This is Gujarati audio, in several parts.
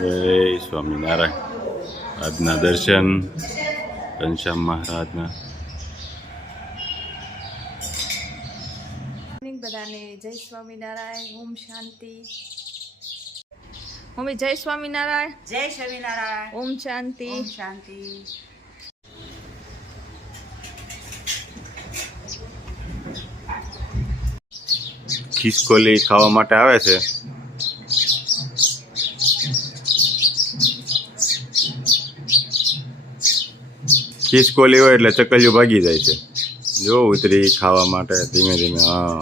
જય સ્વામિનારાયણ આજના દર્શન ઘનશ્યામ મહારાજના. બધાને જય સ્વામિનારાયણ ઓમ શાંતિ. મમ્મી જય સ્વામિનારાયણ જય સ્વામિનારાયણ ઓમ શાંતિ. શાંતિ. ખિસકોલી ખાવા માટે આવે છે? ખિસકોલી હોય એટલે ચકલિયું ભાગી જાય છે. જો ઉતરી ખાવા માટે ધીમે ધીમે હા.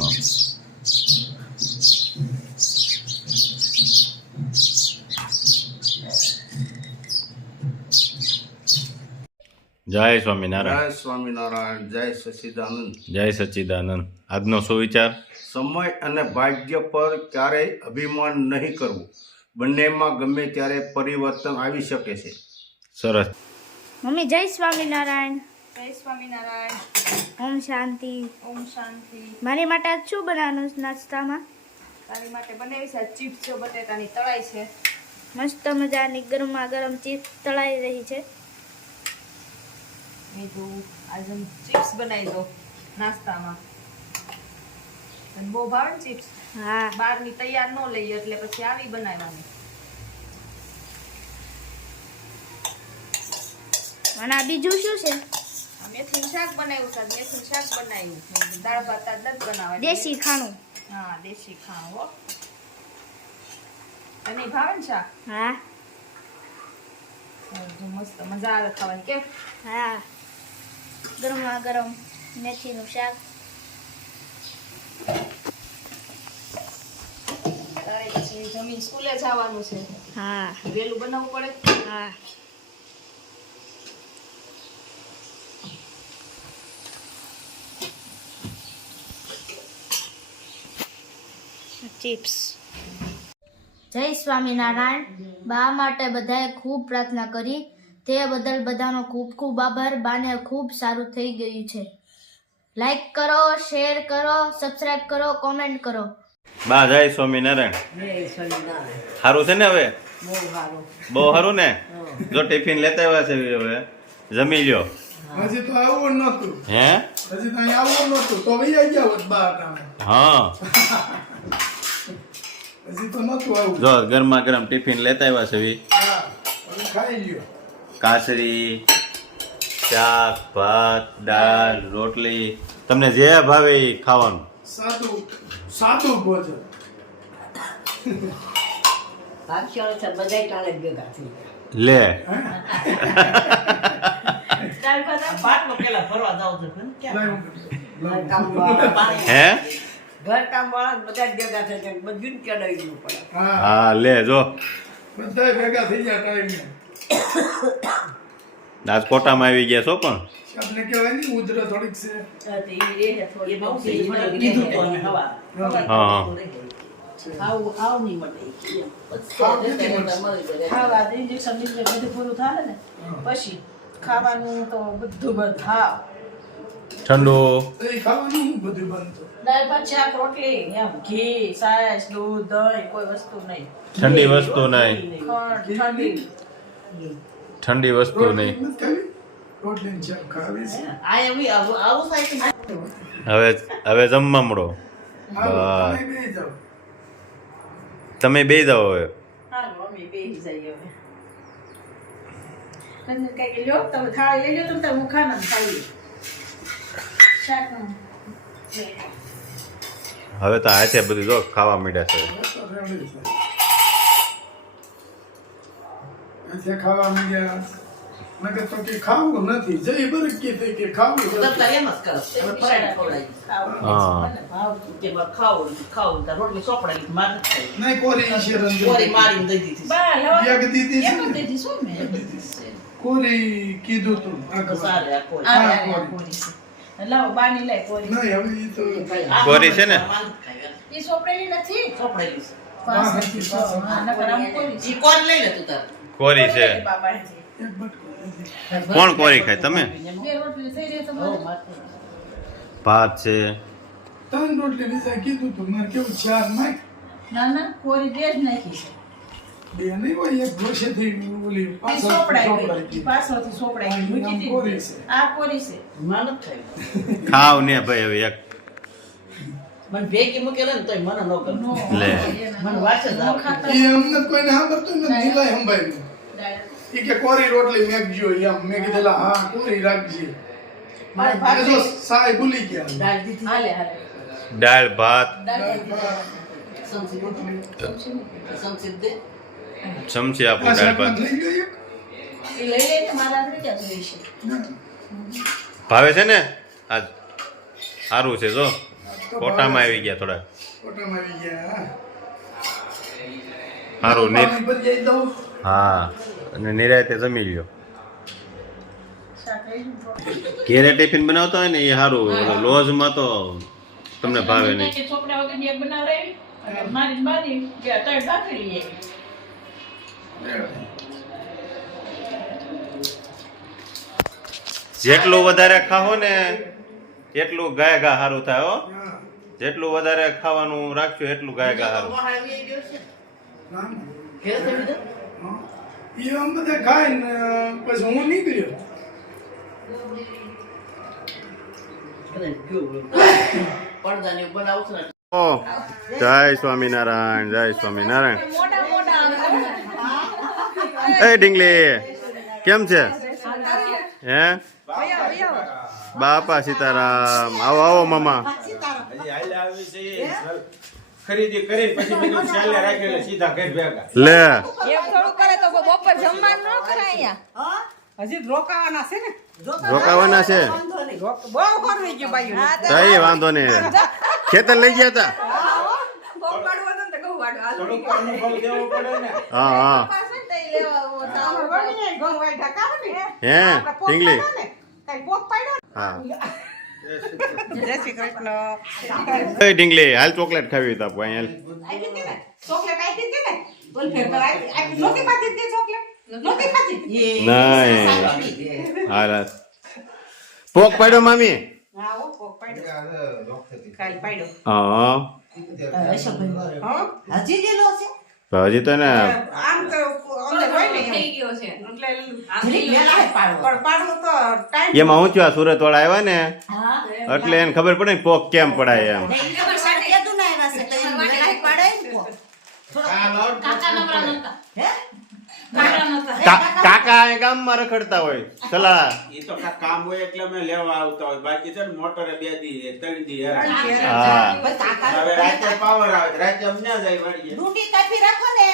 જય સ્વામિનારાયણ. જય સ્વામિનારાયણ જય સચિદાનંદ. જય સચિદાનંદ. આજનો સુવિચાર સમય અને ભાગ્ય પર ક્યારેય અભિમાન નહીં કરવું. બંનેમાં ગમે ત્યારે પરિવર્તન આવી શકે છે. સરસ. મમ્મી જય સ્વામિનારાયણ. જય સ્વામિનારાયણ. ઓમ શાંતિ. ઓમ શાંતિ. મારી માટે આજ શું બનાવવાનું નાસ્તામાં? તારી માટે બનાવી છે ચિપ્સ જો બટેટાની તળાઈ છે. મસ્ત મજાની ગરમા ગરમ ચીપ્સ તળાઈ રહી છે. મેં જો આજે ચિપ્સ બનાવી દો નાસ્તામાં. બહુ ભાવે ને ચિપ્સ. હા. બહારની તૈયાર ન લઈએ એટલે પછી આવી બનાવવાની. અને આ બીજું શું છે? મેથીનું શાક બનાવ્યું છે. મેથીનું શાક બનાવ્યું દાળ ભાત આજ નથી બનાવવા દેશી ખાણું. હા દેશી ખાણું હો. તને ભાવે ને શાક? હા. જો મસ્ત મજા આવે ખાવાની કે હા. ગરમા ગરમ મેથીનું શાક. તારે પછી જમીન સ્કૂલે જવાનું છે. હા. વેલું બનાવવું પડે? હા. ચિપ્સ જય સ્વામિનારાયણ. બા માટે બધાએ ખૂબ પ્રાર્થના કરી. તે બદલ બધાનો ખૂબ ખૂબ આભાર. બાને ખૂબ સારું થઈ ગયું છે. લાઈક કરો શેર કરો સબસ્ક્રાઇબ કરો કોમેન્ટ કરો. બા જય સ્વામિનારાયણ. સારું છે ને હવે? બહુ સારું ને? જો ટિફિન લેતા આવ્યા છે હવે. જમી લ્યો. હજી તો આવું નતું. હે? હજી તો આવું નતું. તો વહી ગયા હોત બાર હા. જો ગરમા ગરમ ટિફિન લેતા આવ્યા છે લ્યો. કાસરી શાક ભાત દાળ રોટલી. તમને જે ભાવે એ ખાવાનું. સાદું સાદું ભોજન. લે. હે? ઘર કામ વાળા બધા ભેગા થઈ જાય બધું જ ચડાવી દેવું પડે. હા. હા લે જો. બધા ભેગા થઈ ગયા ટાઈમે. રાજકોટામાં આવી ગયા છો પણ? આપણે કહેવાય ને ઉધરા થોડીક છે. એ બહુ કીધું તો અમે હવા. હા. હા આવું આવું નહીં મળે ખાવ? ખાવા ઇન્જેક્શન બધું પૂરું થાય ને. પછી ખાવાનું તો બધું બંધ. થાવ ઠંડુ? ખાવાનું બધું બનતું દાળ ભાત શાક રોટલી એમ. ઘી છાશ દૂધ દહીં કોઈ વસ્તુ નહીં. ઠંડી વસ્તુ નહીં. ઠંડી. ઠંડી વસ્તુ નહીં. ખાવી? શાક ખાવી હવે હવે જમવા મળો. બસ. તમે બે જાઓ હવે. લ્યો તમે થાળી લઈ લો તમે મુખાના ખાઈ શાકનું. હવે તો હાથે બધું જો ખાવા મળ્યા છે. તો રેડી છે. આજે ખાવા માંડ્યા. નકર તો કે ખાવું નથી. જઈ બરકી થઈ કે ખાવું નથી. બધા એમ જ કરો. અમે પરાઠા ખવડાવી હા. મને કે ખાવું ખાવું તાર રોટલી સોપડાવી માર નહીં કોરી ઈશે રંજન. કોરી મારીને દઈ દીધી બા લવા. એક દીધી એમ દીધી શું મેં કોરી કીધું તું આ તો આ કોરી. આ કોરી. કોરી છે બાની લે કોરી નહીં હવે ઈ તો કોરી છે ને? એ સોપડેલી નથી? સોપડેલી છે. કોરી છે. લઈ લે તું તાર. કોરી છે. બાબા છે. એક બટકો લેજે. કોણ કોરી ખાય તમે. ભાત છે. ત્રણ રોટલી બીજા કીધું તું. મારે કેવું ચાર નાખ ના ના કોરી બે જ નાખી છે. બે નહીં હોય એક વર્ષેથી ઓલી ઈ પાછળ સોપડાઈ. પાછળથી સોપડાઈ મૂકી. કોરી છે. આ કોરી છે. મને થાય. ખાવ ને ભાઈ હવે એક. મને ભેગી મૂકેલા ને તોય મને ન ગમે. લે. મને વાંચે જ નો આવે. ખાતા એ અમને કોઈને સાંભળતું નથી નીલાય સંભાળ્યું. દાળ. કે કોરી રોટલી મેકજો એમ. મેં કીધેલા હા કોરી રાખજે. મારે ભૂલી ગયા. દાળ દીધી. હાલે હાલે. દાળ ભાત. દાળ દે ચમચી આપો આ દાળ ભાત ભાવે છે ને? આજ. સારું છે જો. કોટામાં આવી ગયા થોડા. કોટામાં આવી ગયા સારું હા અને નિરાયતે જમી લ્યો. ઘેરે ટિફિન બનાવતા હોય ને એ સારું લોજમાં તો તમને ભાવે નહીં. જેટલું વધારે ખાઓ ને એટલું ગાય ગા સારું થાય હો. જેટલું વધારે ખાવાનું રાખજો એટલું ગાય ગા સારું બહાર આવી ગયો છે. ના, ના. ઘેર જમી દે હા. ઈ આમ બધા ખાઈને પછી હું નીકળ્યો? અને કેવું પડદાને એવું બનાવું છું ને. ઓ જય સ્વામિનારાયણ જય સ્વામિનારાયણ. એ ડીંગલી કેમ છે? હે? બાપા સીતારામ. આવો આવો મામા. ખરીદી કરી પછી બીજું ચાલે રાખેલા સીધા ઘર ભેગા. લે. એમ થોડું કરે તો બપોર જમવાનું ન કરાય અહીંયા. હજી રોકાવાના છે ને? રોકાવાના છે? બહુ કરવી ગયું ભાઈ હા કઈ વાંધો નહીં. ખેતર લઈ ગયા હતા હા ને હા? હા હે. ટીંગલી હા એ ડીંગલી હાલ ચોકલેટ ખાવી તો આપો અહીં હાલ. નહીં. હાલ હાલ. પોક પાડ્યો મામી. હા? હજી લેલો છે? હજી તો ને આમ તો અંદર હોય ને એમ. આ સુરત વાળા આવ્યા ને એટલે એને ખબર પડે ને પોક કેમ પડાય એમ નહીં, ખબર સાડી કીધું ને એના છે, તો એને વહેલા જ પાડે ને કોક. હે? કા- કાકા અહીં ગામમાં રખડતા હોય સલા એ તો કામ હોય એટલે અમે લેવા આવતા હોય. બાકી છે ને મોટરે બે દી ત્રણ દી હા. હવે રાતે પાવર આવે રાતે અમને જાય વાળીએ ડૂટી કાફી રાખો ને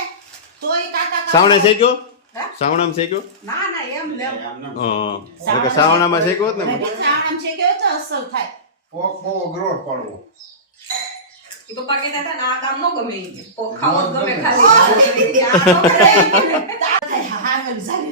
તોય કાકા સાવણે શેક્યો? હા? સાવણામાં શેક્યો? ના ના એમ એટલે સાવણામાં શેક્યો ને છે કે તો અસલ થાય. પોક પોક અઘરો પડવો. ઈ પપ્પા કહેતા હતા ને કામ ન ગમે ખાવો જ ગમે ખાલી.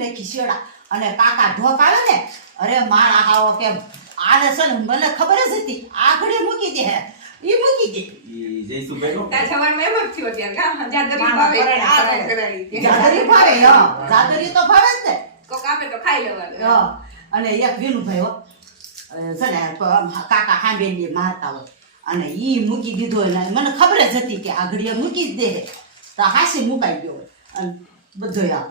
રાખી શેડા અને કાકા ઢોક આવે ને અરે મારા હાવો કેમ આને છે ને મને ખબર જ હતી આ ઘડી મૂકી દે હે. ઈ મૂકી દે. ઈ જયસુભાઈ નો ત્યાં જવાનું એમ જ થયું અત્યારે કામ જાદરી કામ ભાવે. કરે ને આ કરે. કરાવી જાદરી ભાવે હા. જાદરી તો ભાવે જ ને. કોક આપે તો ખાઈ લેવા હા. અને એક વિનુભાઈ કાકા હાંભેલી મારતા હોય. અને ઈ મૂકી દીધો હોય ને મને ખબર જ હતી કે આ ઘડિયા મૂકી જ દે. તો હાસી મુકાઈ ગયો. અને બધો આ.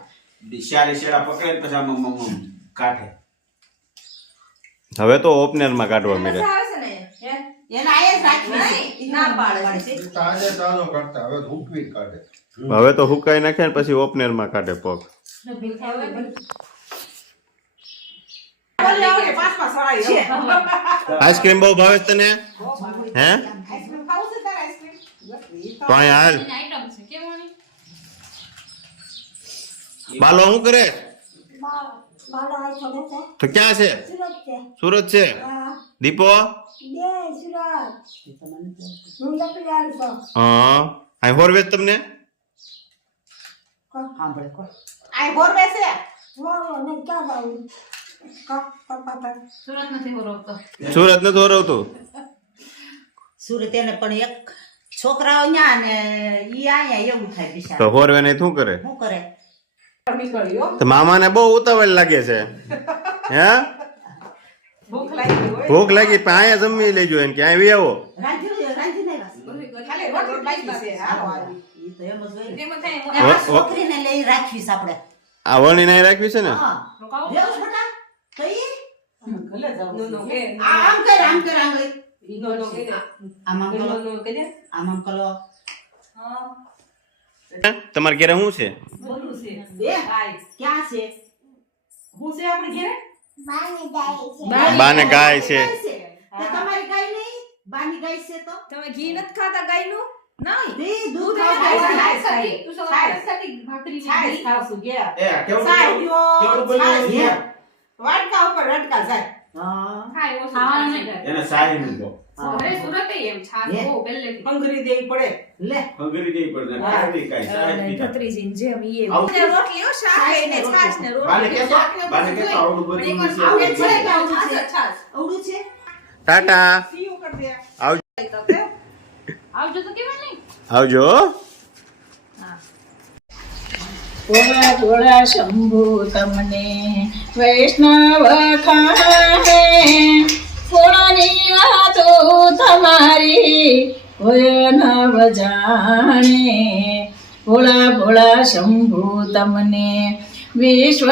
શારે શેડા પકડે પછી આમ કાઢે. હવે તો ઓપનરમાં કાઢવા મળે. છે ને? હે? એને આયા જ રાખવી છે. નહીં, ના પાડે. છે. તાજે તાજો કરતા. હવે ઉઠવી કાઢે. હવે તો હુકાઈ નાખે ને પછી ઓપનરમાં કાઢે પગ. આઈસ્ક્રીમ બહુ ભાવે તને? હે? આઈસ્ક્રીમ ખાવું છે તારે આઈસ્ક્રીમ? તો અહીં હાલ બાલો શું કરે? તો ક્યાં છે? સુરત છે? દીપો? હા. આઈ હોરવે જ તમને? આઈ કોણ? આ હોરવે છે સુરત નથી હોરવતો. સુરત નથી હોરવતું સુરત એને પણ એક છોકરાઓ ન્યા ને ઈ આયા એવું થાય તો બિચારા હોરવે નહીં શું કરે? શું કરે? તો મામાને બહુ ઉતાવળ લાગે છે. હે? ભૂખ લાગી હોય. ભૂખ લાગી પણ અહીંયા જમી લેજો એને કે આવો. છે. તો તો એમ. એમાં એમાં એમાં ઓ- છોકરીને આપણે. આ વણી નહીં રાખવી છે ને? હા. રોકાવું? લેવું છે બેટા? તો ઈ? ભલે જાવ નો, નો, કે. આ આમ કર આમ કર. આમ નો, નો, નો, નો, તમારે ઘેરે શું છે બોલું છે. બે ગાય. ક્યાં છે હું છે આપણે ઘેરે? બાને ગાય છે ગાય છે તો તમારી ગાય નહીં બાની ગાય છે તો તમે ઘી નથી ખાતા ગાયનું? નહીં. તે દૂધ તું ખાય છે. તું સવારે છાશ ભાખરી ઘી. ખાવશું ગયા એ કેવું કેવું બોલ્યું છે? વાટકા ઉપર રટકા જાય હા ખાય ઓછું ખાવાનું નહીં. ખાય. એને સાયનું દો અરે સુરતે એમ છાશ લે. બહુ પહેલેથી. પંગરી દેવી પડે લે હંગરી જઈ પડે હા. ખાય નહીં કાંઈ, સાય અને પીતા. ભત્રીજીને જેમ ઈ એમ. આવું. ને રોટલીઓ, શાક ને છાશ ને બાને રોટલી. કહેતો, શાક ને બાને બધું કહેતો જોઈ. આવડું બધું પણ એક વાર આવડે છે કે આવડું છાશ જ છાશ. અવડું છે ટાટા સીયું કરી દે. આવજો તો કે. આવજો તો કેવાય નહીં. આવજો ભોળા ભોળા શંભુ તમને વૈષ્ણવ ખાણે કોણની વાતો તમારી હોય નવ જાણે. ભોળા ભોળા શંભુ તમને વિશ્વ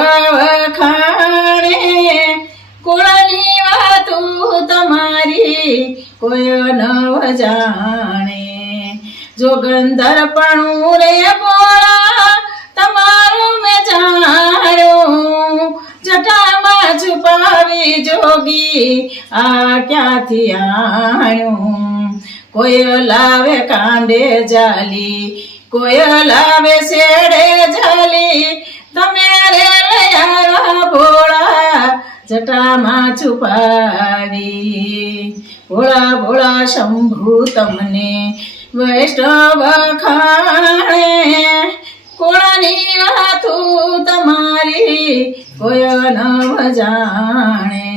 ખાણે. કુળની વાતો તમારી કોઈ નવ જાણે. જોગંધરપણું રે બોળા તમારું મેં જાણ્યું. જટામાં છુપાવી જોગી. આ ક્યાંથી આણ્યું? કોઈ લાવે કાંડે જાલી. કોઈ લાવે શેડે જાલી. તમે રે લયા ભોળા. જટામાં છુપાવી. ભોળા ભોળા શંભુ તમને વૈષ્ણવ ખાણે. કોઈ ન જાણે